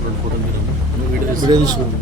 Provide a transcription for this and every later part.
రెండు photo video తీసుకున్నాం.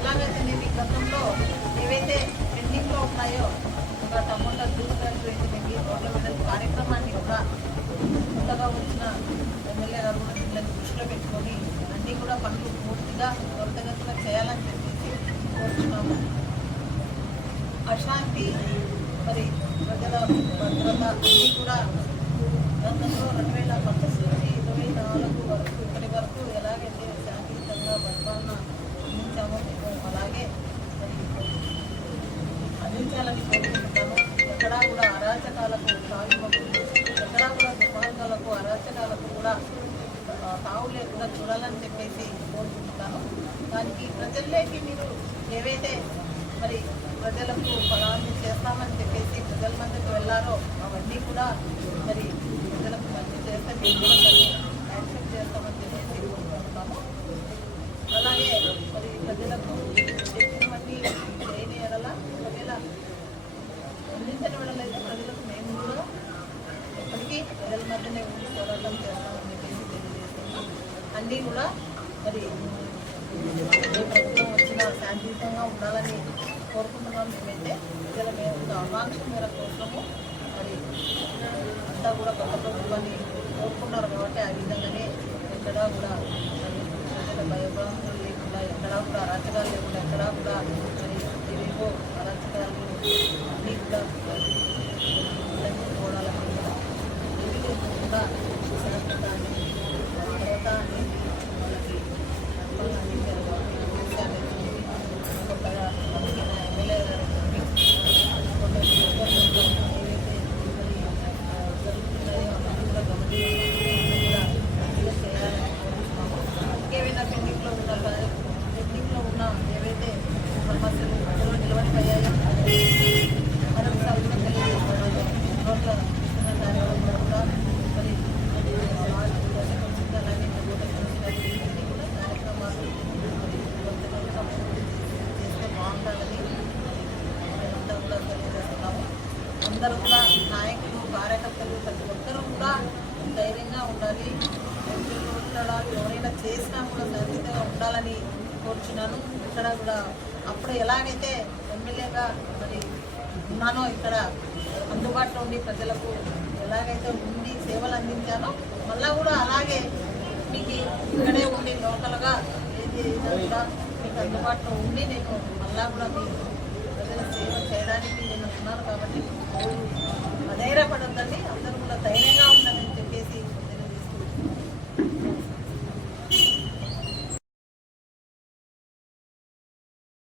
ఎలాగైతే నేను ఈ గతంలో ఏవైతే పెండింగ్లో ఉన్నాయో ఒక టమోటా జ్యూస్ లాంటివి రోడ్ల మీద కార్యక్రమాన్ని కూడా కొత్తగా వచ్చిన ఎమ్మెల్యే గారు కూడా పిల్లల్ని దృష్టిలో పెట్టుకొని అన్నీ కూడా పనులు పూర్తిగా త్వరితగతిగా చేయాలని చెప్పేసి కోరుతున్నాము. అశాంతి మరి ప్రజల భద్రత అన్నీ కూడా గతంలో 2019 నుంచి 24 వరకు ఇప్పటి వరకు ఎలాగైతే శాంతియుతంగా పరిపాలన అందించామో అలాగే మరి అందించాలని కోరుకుంటున్నాను. ఎక్కడా కూడా అరాచకాలకు తావివ్వకుండా, ఎక్కడా కూడా దుర్మార్గాలకు అరాచకాలకు కూడా తావు లేకుండా చూడాలని చెప్పేసి కోరుకుంటున్నాను. దానికి ప్రజల్లోకి మీరు ఏవైతే మరి ప్రజలకు ఫలాన్ని చేస్తామని చెప్పేసి ప్రజల మధ్యకు వెళ్ళారో అవన్నీ కూడా మరి ప్రజలకు మంచి చేస్తే మేము కూడా దాన్ని యాక్సెప్ట్ చేస్తామని చెప్పేసి కోరుకుంటున్నాము. అలాగే మరి ప్రజలకు చెప్పినవన్నీ చేయని ఎడల ఒకవేళ అందించని ఎడలైతే ప్రజలకు మేము కూడా ఎప్పటికీ ప్రజల మధ్యనే ఉండి పోరాటం చేస్తామని చెప్పేసి తెలియజేస్తున్నాం. అన్నీ కూడా మరి ఏ ప్రభుత్వం వచ్చినా శాంతియుతంగా ఉండాలని కోరుకుంటున్నాం. మేమైతే ప్రజల మీద ఆకాంక్ష మేర కోసము మరి అంతా కూడా కొత్త ప్రభుత్వాన్ని కోరుకున్నారు కాబట్టి ఆ విధంగానే ఎక్కడా కూడా మరి ప్రజల భయభ్రాంతులు లేకుండా, ఎక్కడా కూడా అరాచకాలు లేకుండా, ఎక్కడా కూడా మరి ఏవేవో అరాచకాలు అన్నీ కూడా చూడాలని ఏమీ లేకుండా శాంతత అని భద్రత అని వాళ్ళకి నమ్మకాలు అందించారు కాబట్టి కొత్తగా ఎమ్మెల్యే గారు ఇంకేమైనా పెండింగ్లో ఉన్న ఏవైతే సమస్యలు ప్రజలు నిలవడిపోయాయో మరొకసారి కూడా తెలియజేస్తున్నాను. రోడ్ల కార్యక్రమంలో కూడా మరి అలాగే కూడా కార్యక్రమాలు చేస్తే బాగుంటుందని మేమంతా కూడా తెలియజేస్తున్నాము. అందరూ కూడా నాయకులు, కార్యకర్తలు ప్రతి ఒక్కరూ కూడా ధైర్యంగా ఉండాలి. ఉండడాలు ఎవరైనా చేసినా కూడా శాంతిగా ఉండాలని కోరుచున్నాను. ఇక్కడ కూడా అప్పుడు ఎలాగైతే ఎమ్మెల్యేగా మరి ఉన్నానో ఇక్కడ అందుబాటులో ఉండి ప్రజలకు ఎలాగైతే ఉండి సేవలు అందించానో మళ్ళా కూడా అలాగే మీకు ఇక్కడే ఉండి లోకల్గా ఏది కూడా మీకు అందుబాటులో ఉండి నేను మళ్ళా కూడా మీ ప్రజల సేవ చేయడానికి నేను ఉన్నాను. కాబట్టి అధైర్యపడొద్దండి, అందరూ కూడా ధైర్యంగా